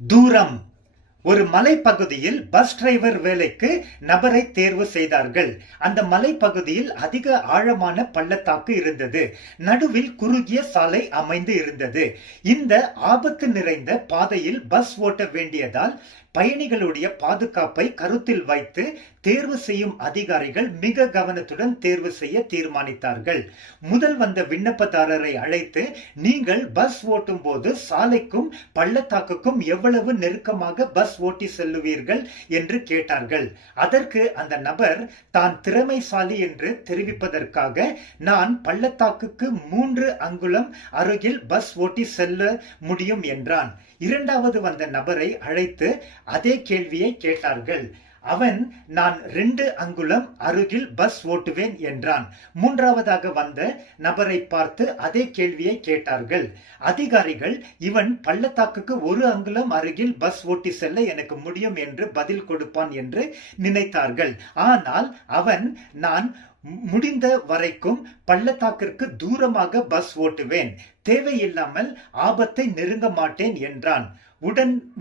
தூரம். ஒரு மலைப்பகுதியில் பஸ் டிரைவர் வேலைக்கு நபரை தேர்வு செய்தார்கள். அந்த மலைப்பகுதியில் அதிக ஆழமான பள்ளத்தாக்கு இருந்தது. நடுவில் குறுகிய சாலை அமைந்து இருந்தது. இந்த ஆபத்து நிறைந்த பாதையில் பஸ் ஓட்ட வேண்டியதால் பயணிகளுடைய பாதுகாப்பை கருத்தில் வைத்து தேர்வு செய்யும் அதிகாரிகள் மிக கவனத்துடன் தேர்வு செய்ய தீர்மானித்தார்கள். முதல் வந்த விண்ணப்பதாரரை அழைத்து, நீங்கள் பஸ் ஓட்டும் போது சாலைக்கும் பள்ளத்தாக்குக்கும் எவ்வளவு நெருக்கமாக பஸ் ஓட்டி செல்லுவீர்கள் என்று கேட்டார்கள். அதற்கு அந்த நபர் தான் திறமைசாலி என்று தெரிவிப்பதற்காக, நான் பள்ளத்தாக்குக்கு 3 அங்குலம் அருகில் பஸ் ஓட்டி செல்ல முடியும் என்றான். இரண்டாவது வந்த நபரை அழைத்து அதே கேள்வியை கேட்டார்கள். அவன், நான் 2 அங்குலம் அருகில் பஸ் ஓட்டுவேன் என்றான். மூன்றாவதாக வந்த நபரை பார்த்து அதே கேள்வியை கேட்டார்கள். அதிகாரிகள், இவன் பள்ளத்தாக்குக்கு 1 அங்குலம் அருகில் பஸ் ஓட்டி செல்ல எனக்கு முடியும் என்று பதில் கொடுப்பான் என்று நினைத்தார்கள். ஆனால் அவன், நான் முடிந்த வரைக்கும் பள்ளத்தாக்கிற்கு தூரமாக பஸ் ஓட்டுவேன், தேவையில்லாமல் ஆபத்தை நெருங்க மாட்டேன் என்றான்.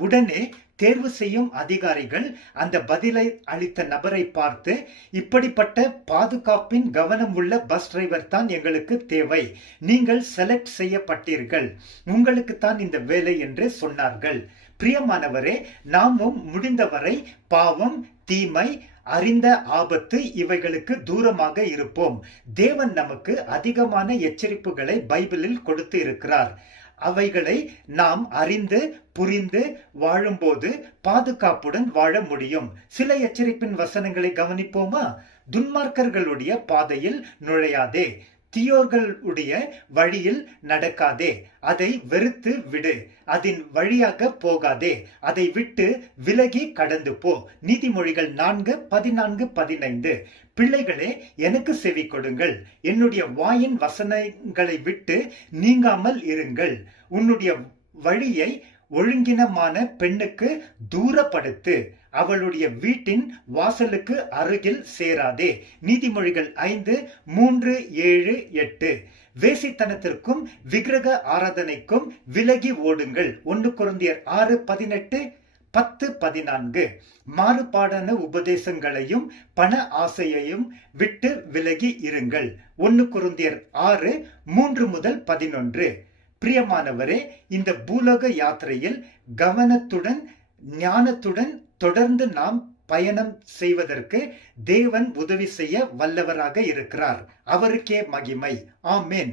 உடனே தேர்வு செய்யும் அதிகாரிகள் அந்த பதிலை அளித்த நபரை பார்த்து, இப்படிப்பட்ட பாதுகாப்பின் கவனம் உள்ள பஸ் டிரைவர் தான் எங்களுக்கு தேவை, நீங்கள் செலக்ட் செய்யப்பட்டீர்கள், உங்களுக்கு தான் இந்த வேலை என்று சொன்னார்கள். பிரியமானவரே, நாமும் முடிந்தவரை பாவம், தீமை, அறிந்த ஆபத்து இவைகளுக்கு தூரமாக இருப்போம். தேவன் நமக்கு அதிகமான எச்சரிப்புகளை பைபிளில் கொடுத்து இருக்கிறார். அவைகளை நாம் அறிந்து புரிந்து வாழும்போது பாதுகாப்புடன் வாழ முடியும். சில எச்சரிப்பின் வசனங்களை கவனிப்போமா? துன்மார்க்கர்களுடைய பாதையில் நுழையாதே, தீயோர்களுடைய வழியில் நடக்காதே, அதை வெறுத்து விடு, அதன் வழியாக போகாதே, அதை விட்டு விலகி கடந்து போ. நீதிமொழிகள் 4:14-15. பிள்ளைகளே, எனக்கு செவி கொடுங்கள், என்னுடைய வாயின் வசனங்களை விட்டு நீங்காமல் இருங்கள். உன்னுடைய வழியை ஒழுங்கினமான பெண்ணுக்கு தூரப்படுத்து, அவளுடைய வீட்டின் வாசலுக்கு அருகில் சேராதே. நீதிமொழிகள் 5:3-7-8. வேசித்தனத்திற்கும் விக்கிரக ஆராதனைக்கும் விலகி ஓடுங்கள். 1 கொரிந்தியர் 6:18-10-14. மாறுபாடான உபதேசங்களையும் பண ஆசையையும் விட்டு விலகி இருங்கள். 1 கொரிந்தியர் 6:3-11. பிரியமானவரே, இந்த பூலோக யாத்திரையில் கவனத்துடன் ஞானத்துடன் தொடர்ந்து நாம் பயணம் செய்வதற்கு தேவன் உதவி செய்ய வல்லவராக இருக்கிறார். அவருக்கே மகிமை. ஆமென்.